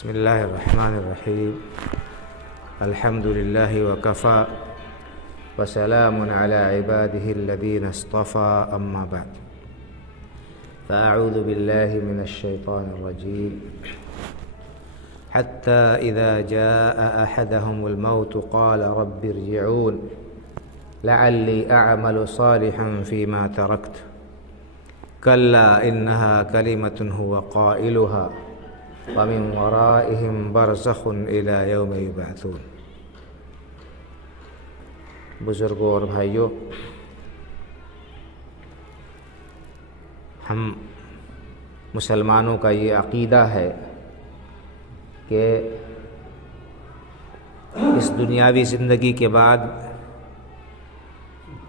بسم اللہ الرحمن الرحیم الحمد للہ وکفی وسلام علی عبادہ الذین اصطفى اما بعد فاعوذ باللہ من الشیطان الرجیم حتی اذا جاء احدهم الموت قال رب ارجعون لعلی اعمل صالحا فيما تركت كلا انها كلمة هو قائلها ومن ورائهم برزخ إلى يوم يبعثون۔ بزرگوں اور بھائیوں، ہم مسلمانوں کا یہ عقیدہ ہے کہ اس دنیاوی زندگی کے بعد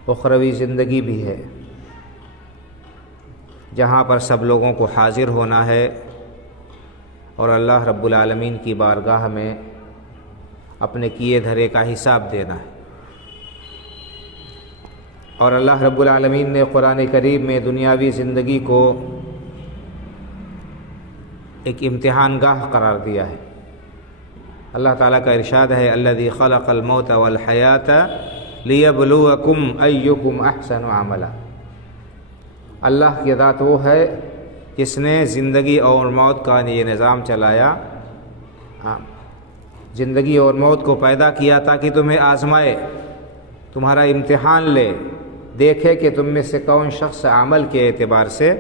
اخروی زندگی بھی ہے، جہاں پر سب لوگوں کو حاضر ہونا ہے اور اللہ رب العالمین کی بارگاہ میں اپنے کیے دھرے کا حساب دینا ہے۔ اور اللہ رب العالمین نے قرآن کریم میں دنیاوی زندگی کو ایک امتحان گاہ قرار دیا ہے۔ اللہ تعالیٰ کا ارشاد ہے الذی خلق الموت والحیات لیبلوکم ایکم احسن عملا۔ اللہ کی ذات وہ ہے جس نے زندگی اور موت کا یہ نظام چلایا، زندگی اور موت کو پیدا کیا تاکہ تمہیں آزمائے، تمہارا امتحان لے، دیکھے کہ تم میں سے کون شخص عمل کے اعتبار سے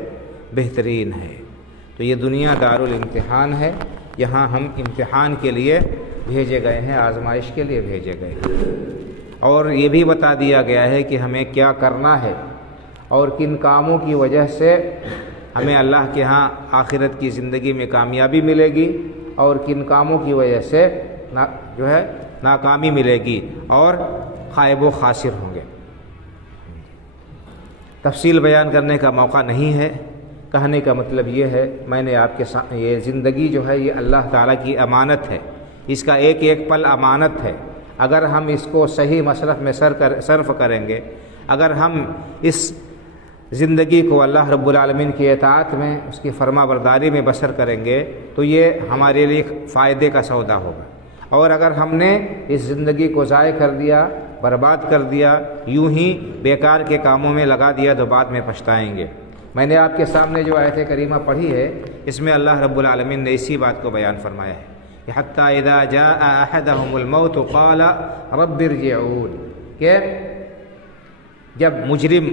بہترین ہے۔ تو یہ دنیا دارالامتحان ہے، یہاں ہم امتحان کے لیے بھیجے گئے ہیں، آزمائش کے لیے بھیجے گئے ہیں، اور یہ بھی بتا دیا گیا ہے کہ ہمیں کیا کرنا ہے اور کن کاموں کی وجہ سے ہمیں اللہ کے ہاں آخرت کی زندگی میں کامیابی ملے گی اور کن کاموں کی وجہ سے ناکامی ملے گی اور خائب و خاسر ہوں گے۔ تفصیل بیان کرنے کا موقع نہیں ہے، کہنے کا مطلب یہ ہے میں نے آپ کے سامنے یہ زندگی جو ہے یہ اللہ تعالیٰ کی امانت ہے، اس کا ایک ایک پل امانت ہے۔ اگر ہم اس کو صحیح مصرف میں صرف کریں گے، اگر ہم اس زندگی کو اللہ رب العالمین کی اطاعت میں، اس کی فرما برداری میں بسر کریں گے تو یہ ہمارے لیے فائدے کا سودا ہوگا، اور اگر ہم نے اس زندگی کو ضائع کر دیا، برباد کر دیا، یوں ہی بیکار کے کاموں میں لگا دیا تو بعد میں پچھتائیں گے۔ میں نے آپ کے سامنے جو آیت کریمہ پڑھی ہے، اس میں اللہ رب العالمین نے اسی بات کو بیان فرمایا ہے کہ حتی اذا جاء احدهم الموت قال رب ارجعون، کہ جب مجرم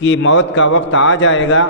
کی موت کا وقت آ جائے گا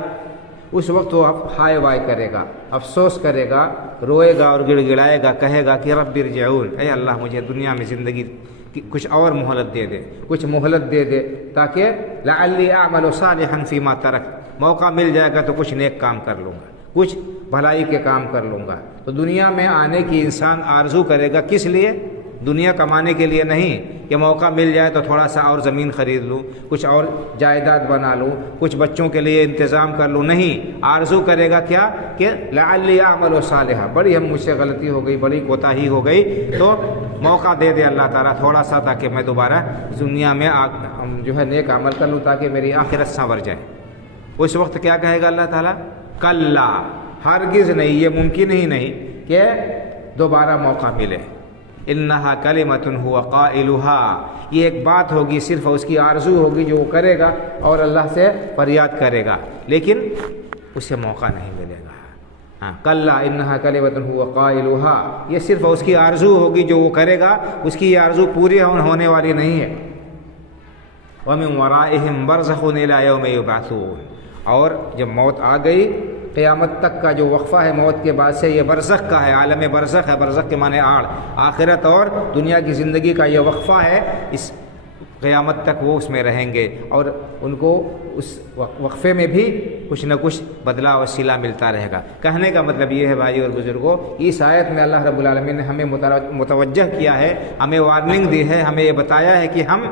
اس وقت وہ ہائے وائے کرے گا، افسوس کرے گا، روئے گا اور گڑ گڑائے گا، کہے گا کہ رب ارجعون، اے اللہ مجھے دنیا میں زندگی کی کچھ اور مہلت دے دے، کچھ مہلت دے دے تاکہ لعلی اعمل صالحا فیما ترکت، موقع مل جائے گا تو کچھ نیک کام کر لوں گا، کچھ بھلائی کے کام کر لوں گا۔ تو دنیا میں آنے کی انسان آرزو کرے گا، کس لیے؟ دنیا کمانے کے لیے نہیں کہ موقع مل جائے تو تھوڑا سا اور زمین خرید لوں، کچھ اور جائیداد بنا لوں، کچھ بچوں کے لیے انتظام کر لوں، نہیں، آرزو کرے گا کیا کہ لعلی اعمل صالحا، بڑی مجھ سے غلطی ہو گئی، بڑی کوتاہی ہو گئی، تو موقع دے دے اللہ تعالیٰ تھوڑا سا تاکہ میں دوبارہ دنیا میں نیک عمل کر لوں تاکہ میری آخرت سنور جائے۔ اس وقت کیا کہے گا اللہ تعالیٰ؟ کلا، ہرگز نہیں، یہ ممکن ہی نہیں کہ دوبارہ موقع ملے۔ انہا کلمۃ ہوا قائلہا، یہ ایک بات ہوگی، صرف اس کی آرزو ہوگی جو وہ کرے گا اور اللہ سے فریاد کرے گا، لیکن اسے موقع نہیں ملے گا۔ کلا انہا کلمۃ ہوا قائلہا، یہ صرف اس کی آرزو ہوگی جو وہ کرے گا، اس کی یہ آرزو پوری ہونے والی نہیں ہے۔ ومن ورائہم برزخ الی یوم یبعثون، اور جب موت آ گئی، قیامت تک کا جو وقفہ ہے موت کے بعد سے، یہ برزخ کا ہے، عالم برزخ ہے، برزخ کے معنی آڑ، آخرت اور دنیا کی زندگی کا یہ وقفہ ہے، اس قیامت تک وہ اس میں رہیں گے، اور ان کو اس وقفے میں بھی کچھ نہ کچھ بدلہ اور صلہ ملتا رہے گا۔ کہنے کا مطلب یہ ہے بھائی اور بزرگوں، اس آیت میں اللہ رب العالمین نے ہمیں متوجہ کیا ہے، ہمیں وارننگ دی ہے، ہمیں یہ بتایا ہے کہ ہم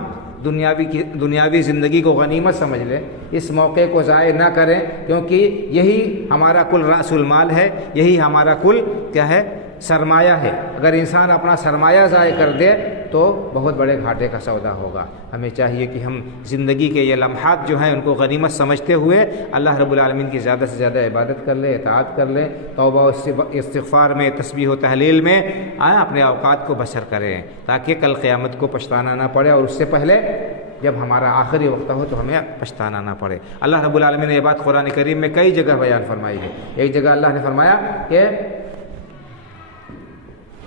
دنیاوی زندگی کو غنیمت سمجھ لیں، اس موقع کو ضائع نہ کریں، کیونکہ یہی ہمارا کل رأس المال ہے، یہی ہمارا کل کیا ہے؟ سرمایہ ہے۔ اگر انسان اپنا سرمایہ ضائع کر دے تو تو بہت بڑے گھاٹے کا سودا ہوگا۔ ہمیں چاہیے کہ ہم زندگی کے یہ لمحات جو ہیں ان کو غنیمت سمجھتے ہوئے اللہ رب العالمین کی زیادہ سے زیادہ عبادت کر لیں، اطاعت کر لیں، توبہ و استغفار میں، تسبیح و تحلیل میں اپنے اوقات کو بسر کریں تاکہ کل قیامت کو پچھتانا نہ پڑے، اور اس سے پہلے جب ہمارا آخری وقت ہو تو ہمیں پچھتانا نہ پڑے۔ اللہ رب العالمین نے یہ بات قرآن کریم میں کئی جگہ بیان فرمائی ہے۔ ایک جگہ اللہ نے فرمایا کہ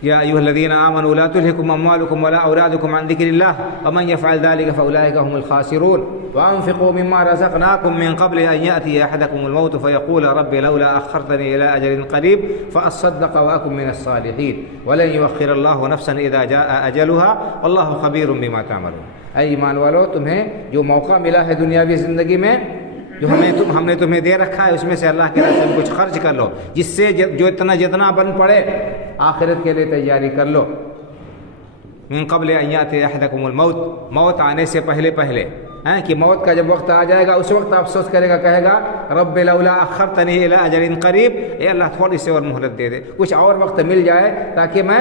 یا ایھا الذین آمنوا لا تلھکم اموالکم ولا اولادکم عن ذکر اللہ ومن یفعل ذلک فاولئک هم الخاسرون وانفقوا مما رزقناکم من قبل ان یأتی احدکم الموت فیقول رب لولا اخرتنی الى اجل قریب فاصدق واکن من الصالحین ولن یؤخر اللہ نفسا اذا جاء اجلها واللہ خبیر بما تعملون۔ اے ایمان والو، تمہیں جو موقع ملا ہے دنیاوی زندگی میں، جو ہم نے تمہیں دے رکھا ہے، اس میں سے اللہ کے راستے میں کچھ خرچ کر لو، جس سے جو جتنا بن پڑے آخرت کے لیے تیاری کر لو۔ من قبل ان یأتی احدکم الموت، موت آنے سے پہلے کہ موت کا جب وقت آ جائے گا اس وقت افسوس کرے گا، کہے گا رب لولا اخرتنی الی اجل قریب، اے اللہ تھوڑی سی اور مہلت دے دے، کچھ اور وقت مل جائے تاکہ میں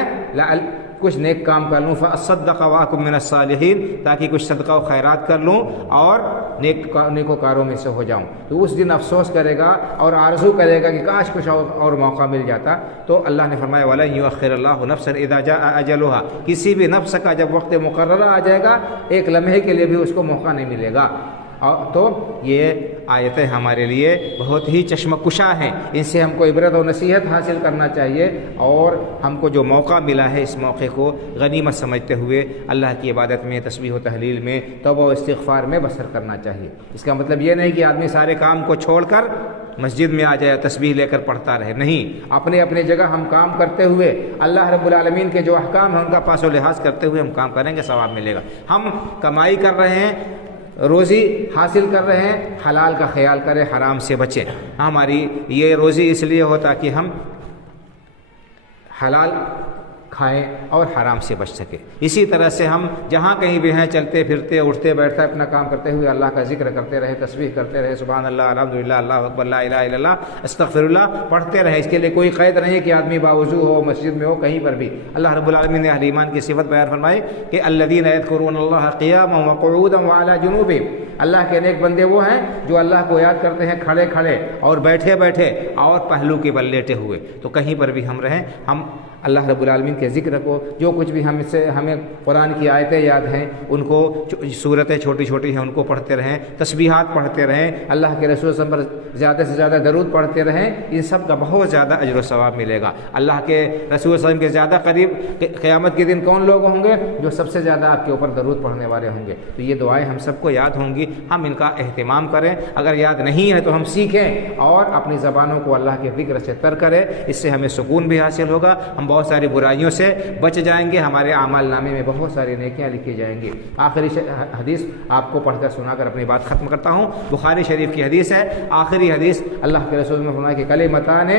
کچھ نیک کام کر لوں، فاصدق واکن من الصالحین، تاکہ کچھ صدقہ و خیرات کر لوں اور نیکوکاروں میں سے ہو جاؤں۔ تو اس دن افسوس کرے گا اور آرزو کرے گا کہ کاش کچھ اور موقع مل جاتا۔ تو اللہ نے فرمایا وَلَن يُؤَخِّرَ اللَّهُ نَفْسًا إِذَا جَاءَ أَجَلُهَا، کسی بھی نفس کا جب وقت مقررہ آ جائے گا ایک لمحے کے لیے بھی اس کو موقع نہیں ملے گا۔ تو یہ آیتیں ہمارے لیے بہت ہی چشم کشا ہیں، ان سے ہم کو عبرت و نصیحت حاصل کرنا چاہیے، اور ہم کو جو موقع ملا ہے اس موقع کو غنیمت سمجھتے ہوئے اللہ کی عبادت میں، تسبیح و تحلیل میں، توبہ و استغفار میں بسر کرنا چاہیے۔ اس کا مطلب یہ نہیں کہ آدمی سارے کام کو چھوڑ کر مسجد میں آ جائے، تسبیح لے کر پڑھتا رہے، نہیں، اپنے اپنے جگہ ہم کام کرتے ہوئے اللہ رب العالمین کے جو احکام ہیں ان کا پاس و لحاظ کرتے ہوئے ہم کام کریں گے، ثواب ملے گا۔ ہم کمائی کر رہے ہیں، روزی حاصل کر رہے ہیں، حلال کا خیال کریں، حرام سے بچیں۔ ہماری یہ روزی اس لیے ہو تاکہ ہم حلال کھائیں اور حرام سے بچ سکیں۔ اسی طرح سے ہم جہاں کہیں بھی ہیں، چلتے پھرتے، اٹھتے بیٹھتے، اپنا کام کرتے ہوئے اللہ کا ذکر کرتے رہے، تسبیح کرتے رہے، سبحان اللہ، الحمدللہ، اللہ اکبر، لا الہ الا اللہ، استغفر اللہ پڑھتے رہے۔ اس کے لیے کوئی قید نہیں کہ آدمی باوضو ہو، مسجد میں ہو، کہیں پر بھی۔ اللہ رب العالمین نے اہل ایمان کی صفت بیان فرمائی کہ الذین یذکرون اللہ قیاما وقعودا وعلی جنوبہم، اللہ کے نیک بندے وہ ہیں جو اللہ کو یاد کرتے ہیں کھڑے کھڑے اور بیٹھے بیٹھے اور پہلو کے بل لیٹے ہوئے۔ تو کہیں پر بھی ہم رہیں، ہم اللہ رب العالمین کے ذکر کو، جو کچھ بھی ہمیں قرآن کی آیتیں یاد ہیں ان کو، صورتیں چھوٹی چھوٹی ہیں ان کو پڑھتے رہیں، تسبیحات پڑھتے رہیں، اللہ کے رسول صلی اللہ علیہ وسلم پر زیادہ سے زیادہ درود پڑھتے رہیں، ان سب کا بہت زیادہ اجر و ثواب ملے گا۔ اللہ کے رسول صلی اللہ علیہ وسلم کے زیادہ قریب قیامت کے دن کون لوگ ہوں گے؟ جو سب سے زیادہ آپ کے اوپر درود پڑھنے والے ہوں گے۔ تو یہ دعائیں ہم سب کو یاد ہوں گی، ہم ان کا اہتمام کریں، اگر یاد نہیں ہے تو ہم سیکھیں اور اپنی زبانوں کو اللہ کے ذکر سے تر کریں، اس سے ہمیں سکون بھی حاصل ہوگا، ہم بہت ساری برائیوں سے بچ جائیں گے، ہمارے اعمال نامے میں بہت ساری نیکیاں لکھی جائیں گی۔ آخری حدیث آپ کو پڑھ کر سنا کر اپنی بات ختم کرتا ہوں۔ بخاری شریف کی حدیث ہے، آخری حدیث اللہ کے رسول نے فرمایا کہ کلمتان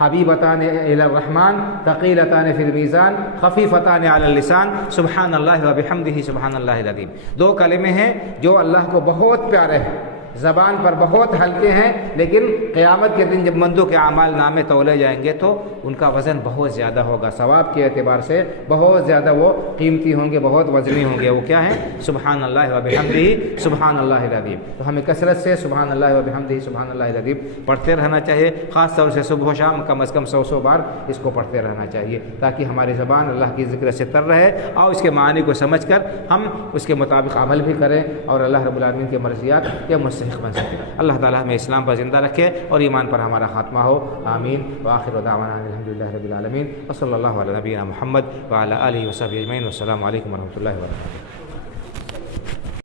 حبیبتان الی الرحمن ثقیلتان فی المیزان خفیفتان علی اللسان سبحان اللہ وبحمدہ سبحان اللہ العظیم۔ دو کلمے ہیں جو اللہ کو بہت پیارے ہیں، زبان پر بہت ہلکے ہیں، لیکن قیامت کے دن جب بندوں کے اعمال نامے تولے جائیں گے تو ان کا وزن بہت زیادہ ہوگا، ثواب کے اعتبار سے بہت زیادہ وہ قیمتی ہوں گے، بہت وزنی ہوں گے۔ وہ کیا ہیں؟ سبحان اللہ وبحمدہ سبحان اللہ العظیم۔ تو ہمیں کثرت سے سبحان اللہ وبحمدہ سبحان اللہ العظیم پڑھتے رہنا چاہیے، خاص طور سے صبح و شام کم از کم 100 بار اس کو پڑھتے رہنا چاہیے، تاکہ ہماری زبان اللہ کی ذکر سے تر رہے اور اس کے معانی کو سمجھ کر ہم اس کے مطابق عمل بھی کریں اور اللہ رب العالمین کے مرضیات کے مستحق بن سکے۔ اللہ تعالیٰ ہمیں اسلام پر زندہ رکھے اور ایمان پر ہمارا خاتمہ ہو، آمین۔ وآخر دعوانا الحمدللہ رب العالمین، وصلی اللہ علی نبینا محمد وعلی آلہ وصحبہ اجمعین، والسلام علیکم ورحمۃ اللہ وبرکاتہ۔